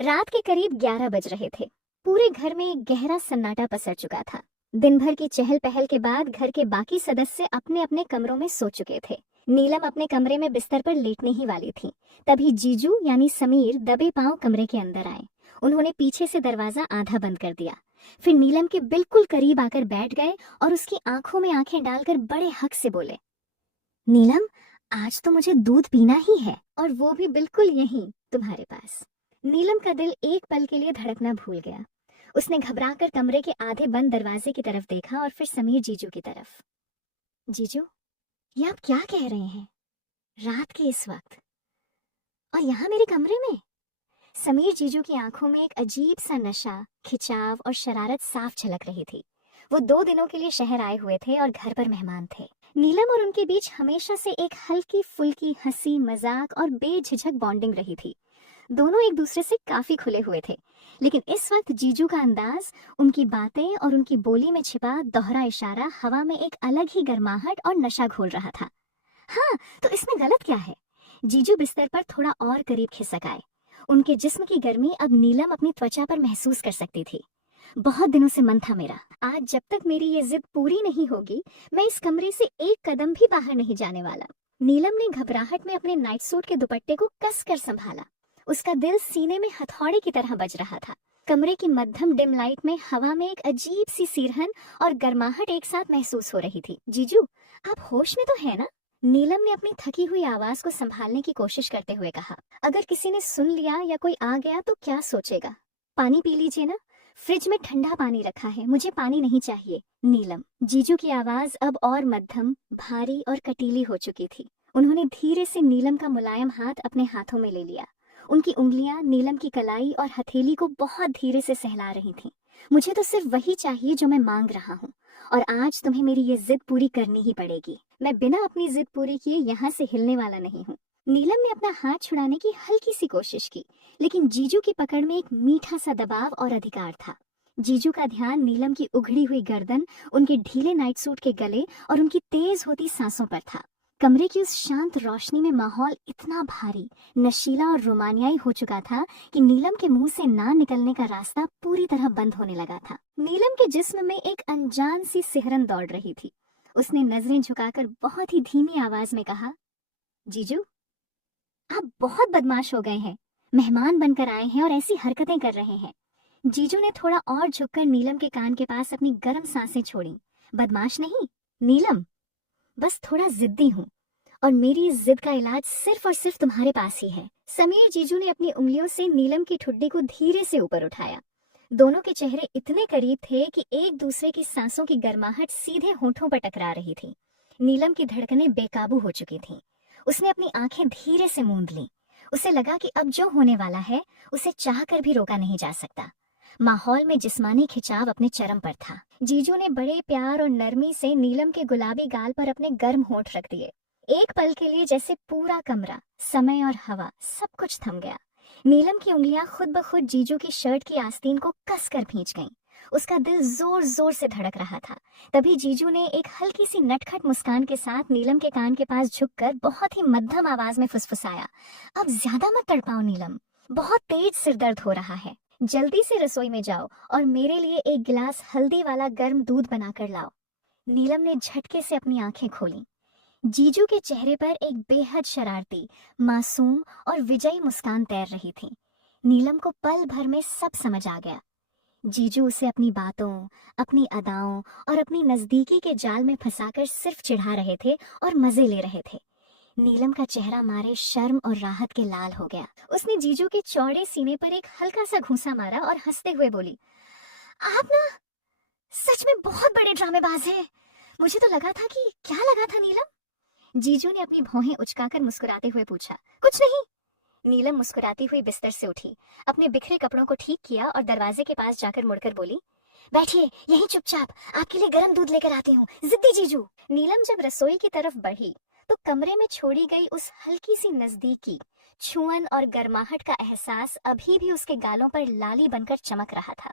रात के करीब 11 बज रहे थे। पूरे घर में एक गहरा सन्नाटा पसर चुका था। दिन भर की चहल पहल के बाद घर के बाकी सदस्य अपने अपने कमरों में सो चुके थे। नीलम अपने कमरे में बिस्तर पर लेटने ही वाली थी, तभी जीजू यानी समीर दबे पांव कमरे के अंदर आए। उन्होंने पीछे से दरवाजा आधा बंद कर दिया, फिर नीलम के बिल्कुल करीब आकर बैठ गए और उसकी आंखों में आंखें डालकर बड़े हक से बोले, नीलम, आज तो मुझे दूध पीना ही है, और वो भी बिल्कुल यहीं तुम्हारे पास। नीलम का दिल एक पल के लिए धड़कना भूल गया। उसने घबराकर कमरे के आधे बंद दरवाजे की तरफ देखा और फिर समीर जीजू की तरफ। जीजू, ये आप क्या कह रहे हैं? रात के इस वक्त और यहाँ मेरे कमरे में? समीर जीजू की आंखों में एक अजीब सा नशा, खिंचाव और शरारत साफ झलक रही थी। वो 2 दिनों के लिए शहर आए हुए थे और घर पर मेहमान थे। नीलम और उनके बीच हमेशा से एक हल्की फुल्की हंसी मजाक और बेझिझक बॉन्डिंग रही थी। दोनों एक दूसरे से काफी खुले हुए थे, लेकिन इस वक्त जीजू का अंदाज, उनकी बातें और उनकी बोली में छिपा दोहरा इशारा हवा में एक अलग ही गर्माहट और नशा घोल रहा था। हाँ, तो इसमें गलत क्या है? जीजू बिस्तर पर थोड़ा और करीब खिसक आए। उनके जिस्म की गर्मी अब नीलम अपनी त्वचा पर महसूस कर सकती थी। बहुत दिनों से मन था मेरा, आज जब तक मेरी ये जिद पूरी नहीं होगी, मैं इस कमरे से एक कदम भी बाहर नहीं जाने वाला। नीलम ने घबराहट में अपने नाइट सूट के दुपट्टे को कसकर संभाला। उसका दिल सीने में हथौड़े की तरह बज रहा था। कमरे की मध्यम डिम लाइट में हवा में एक अजीब सी सिरहन और गर्माहट एक साथ महसूस हो रही थी। जीजू, आप होश में तो है ना? नीलम ने अपनी थकी हुई आवाज को संभालने की कोशिश करते हुए कहा। अगर किसी ने सुन लिया या कोई आ गया तो क्या सोचेगा? पानी पी लीजिए ना, फ्रिज में ठंडा पानी रखा है, मुझे पानी नहीं चाहिए। नीलम। जीजू की आवाज अब और मध्यम, भारी और कटीली हो चुकी थी। उन्होंने धीरे से नीलम का मुलायम हाथ अपने हाथों में ले लिया। उनकी उंगलियां नीलम की कलाई और हथेली को बहुत धीरे से सहला रही थीं। मुझे तो सिर्फ वही चाहिए जो मैं मांग रहा हूँ, और आज तुम्हें मेरी ये जिद पूरी करनी ही पड़ेगी। मैं बिना अपनी जिद पूरी किए यहाँ से हिलने वाला नहीं हूँ। नीलम ने अपना हाथ छुड़ाने की हल्की सी कोशिश की, लेकिन जीजू की पकड़ में एक मीठा सा दबाव और अधिकार था। जीजू का ध्यान नीलम की उघड़ी हुई गर्दन, उनके ढीले नाइट सूट के गले और उनकी तेज होती सांसों पर था। कमरे की उस शांत रोशनी में माहौल इतना भारी, नशीला और रोमानियाई हो चुका था कि नीलम के मुंह से ना निकलने का रास्ता पूरी तरह बंद होने लगा था। नीलम के जिस्म में एक अनजान सी सिहरन दौड़ रही थी। उसने नजरें झुकाकर बहुत ही धीमी आवाज में कहा, जीजू, आप बहुत बदमाश हो गए हैं। मेहमान बनकर आए हैं और ऐसी हरकतें कर रहे हैं। जीजू ने थोड़ा और झुककर नीलम के कान के पास अपनी गर्म सांसें छोड़ी। बदमाश नहीं नीलम, बस थोड़ा जिद्दी हूँ, और मेरी इस जिद का इलाज सिर्फ और सिर्फ तुम्हारे पास ही है। समीर जीजू ने अपनी उंगलियों से नीलम की ठुड्डी को धीरे से ऊपर उठाया। दोनों के चेहरे इतने करीब थे कि एक दूसरे की सांसों की गर्माहट सीधे होठों पर टकरा रही थी। नीलम की धड़कनें बेकाबू हो चुकी थीं। उसने अपनी आंखें धीरे से मूंद लीं। उसे लगा कि अब जो होने वाला है उसे चाहकर भी रोका नहीं जा सकता। माहौल में जिस्मानी खिंचाव अपने चरम पर था। जीजू ने बड़े प्यार और नरमी से नीलम के गुलाबी गाल पर अपने गर्म होंठ रख दिए। एक पल के लिए जैसे पूरा कमरा, समय और हवा सब कुछ थम गया। नीलम की उंगलियां खुद ब खुद जीजू की शर्ट की आस्तीन को कसकर खींच गईं। उसका दिल जोर जोर से धड़क रहा था। तभी जीजू ने एक हल्की सी नटखट मुस्कान के साथ नीलम के कान के पास झुककर बहुत ही मध्यम आवाज में फुसफुसाया, अब ज्यादा मत तड़पाओ नीलम, बहुत तेज सिरदर्द हो रहा है। जल्दी से रसोई में जाओ और मेरे लिए एक गिलास हल्दी वाला गर्म दूध बनाकर लाओ। नीलम ने झटके से अपनी आंखें खोलीं। जीजू के चेहरे पर एक बेहद शरारती, मासूम और विजयी मुस्कान तैर रही थी। नीलम को पल भर में सब समझ आ गया। जीजू उसे अपनी बातों, अपनी अदाओं और अपनी नजदीकी के जाल में फंसाकर सिर्फ चिढ़ा रहे थे और मजे ले रहे थे। नीलम का चेहरा मारे शर्म और राहत के लाल हो गया। उसने जीजू के चौड़े सीने पर एक हल्का सा घूंसा मारा और हंसते हुए बोली, आप ना सच में बहुत बड़े ड्रामेबाज हैं। मुझे तो लगा था कि क्या लगा था नीलम? जीजू ने अपनी भौहें उचकाकर मुस्कुराते हुए पूछा। कुछ नहीं। नीलम मुस्कुराती हुई बिस्तर से उठी, अपने बिखरे कपड़ों को ठीक किया और दरवाजे के पास जाकर मुड़कर बोली, बैठिए यहीं चुपचाप, आपके लिए गर्म दूध लेकर आती हूँ, जिद्दी जीजू। नीलम जब रसोई की तरफ बढ़ी तो कमरे में छोड़ी गई उस हल्की सी नजदीकी, छुअन और गर्माहट का एहसास अभी भी उसके गालों पर लाली बनकर चमक रहा था।